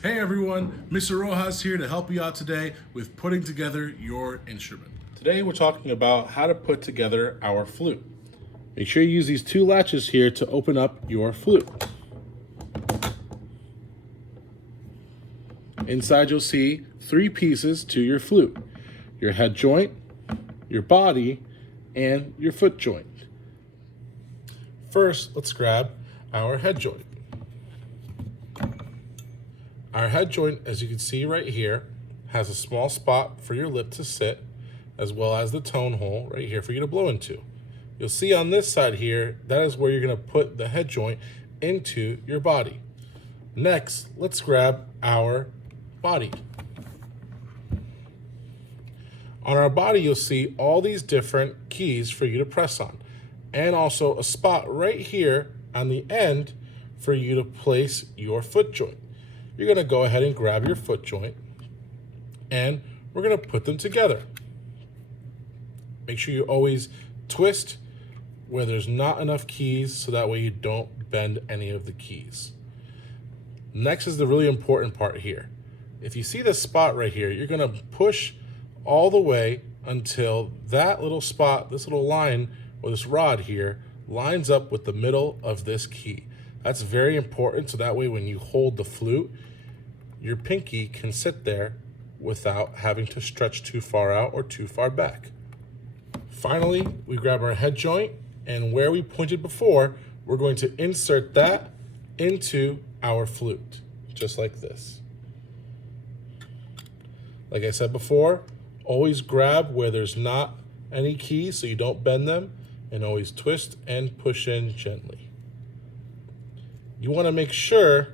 Hey everyone, Mr. Rojas here to help you out today with putting together your instrument. Today we're talking about how to put together our flute. Make sure you use these two latches here to open up your flute. Inside you'll see three pieces to your flute: your head joint, your body, and your foot joint. First, let's grab our head joint. Our head joint, as you can see right here, has a small spot for your lip to sit, as well as the tone hole right here for you to blow into. You'll see on this side here, that is where you're going to put the head joint into your body. Next, let's grab our body. On our body, you'll see all these different keys for you to press on, and also a spot right here on the end for you to place your foot joint. You're going to go ahead and grab your foot joint, and we're going to put them together. Make sure you always twist where there's not enough keys, so that way you don't bend any of the keys. Next is the really important part here. If you see this spot right here, you're going to push all the way until that little spot, this little line, or this rod here, lines up with the middle of this key. That's very important, so that way when you hold the flute, your pinky can sit there without having to stretch too far out or too far back. Finally, we grab our head joint, and where we pointed before, we're going to insert that into our flute, just like this. Like I said before, always grab where there's not any keys so you don't bend them, and always twist and push in gently. You want to make sure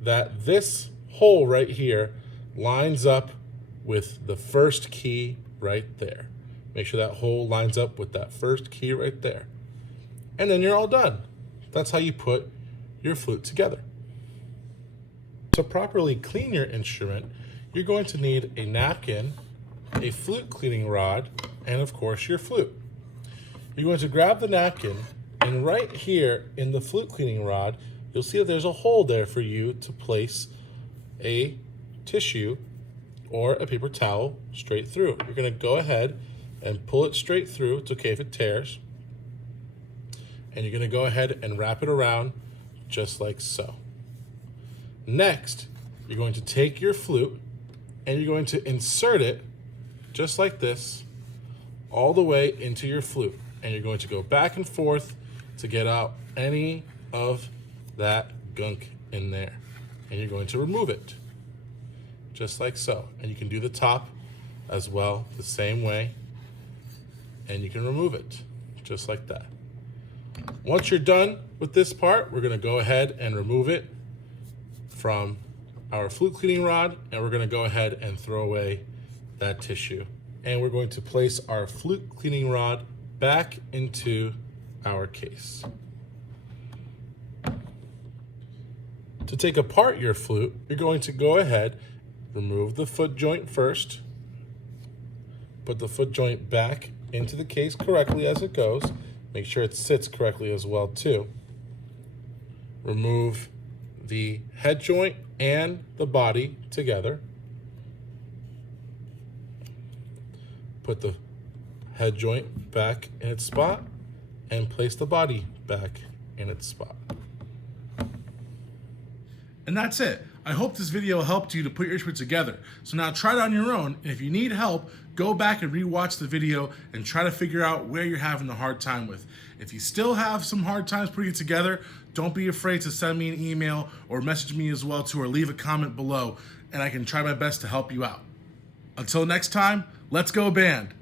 that this hole right here lines up with the first key right there. Make sure that hole lines up with that first key right there. And then you're all done. That's how you put your flute together. To properly clean your instrument, you're going to need a napkin, a flute cleaning rod, and of course your flute. You're going to grab the napkin, and right here in the flute cleaning rod, you'll see that there's a hole there for you to place a tissue or a paper towel straight through. You're going to go ahead and pull it straight through. It's okay if it tears. And you're going to go ahead and wrap it around just like so. Next, you're going to take your flute and you're going to insert it just like this all the way into your flute. And you're going to go back and forth to get out any of that gunk in there. And you're going to remove it, just like so. And you can do the top as well, the same way. And you can remove it, just like that. Once you're done with this part, we're gonna go ahead and remove it from our flute cleaning rod, and we're gonna go ahead and throw away that tissue. And we're going to place our flute cleaning rod back into our case. To take apart your flute, you're going to go ahead, remove the foot joint first, put the foot joint back into the case correctly as it goes. Make sure it sits correctly as well too. Remove the head joint and the body together. Put the head joint back in its spot and place the body back in its spot. And that's it. I hope this video helped you to put your instrument together. So now try it on your own, and if you need help, go back and rewatch the video and try to figure out where you're having the hard time with. If you still have some hard times putting it together, don't be afraid to send me an email or message me as well too, or leave a comment below, and I can try my best to help you out. Until next time, let's go band.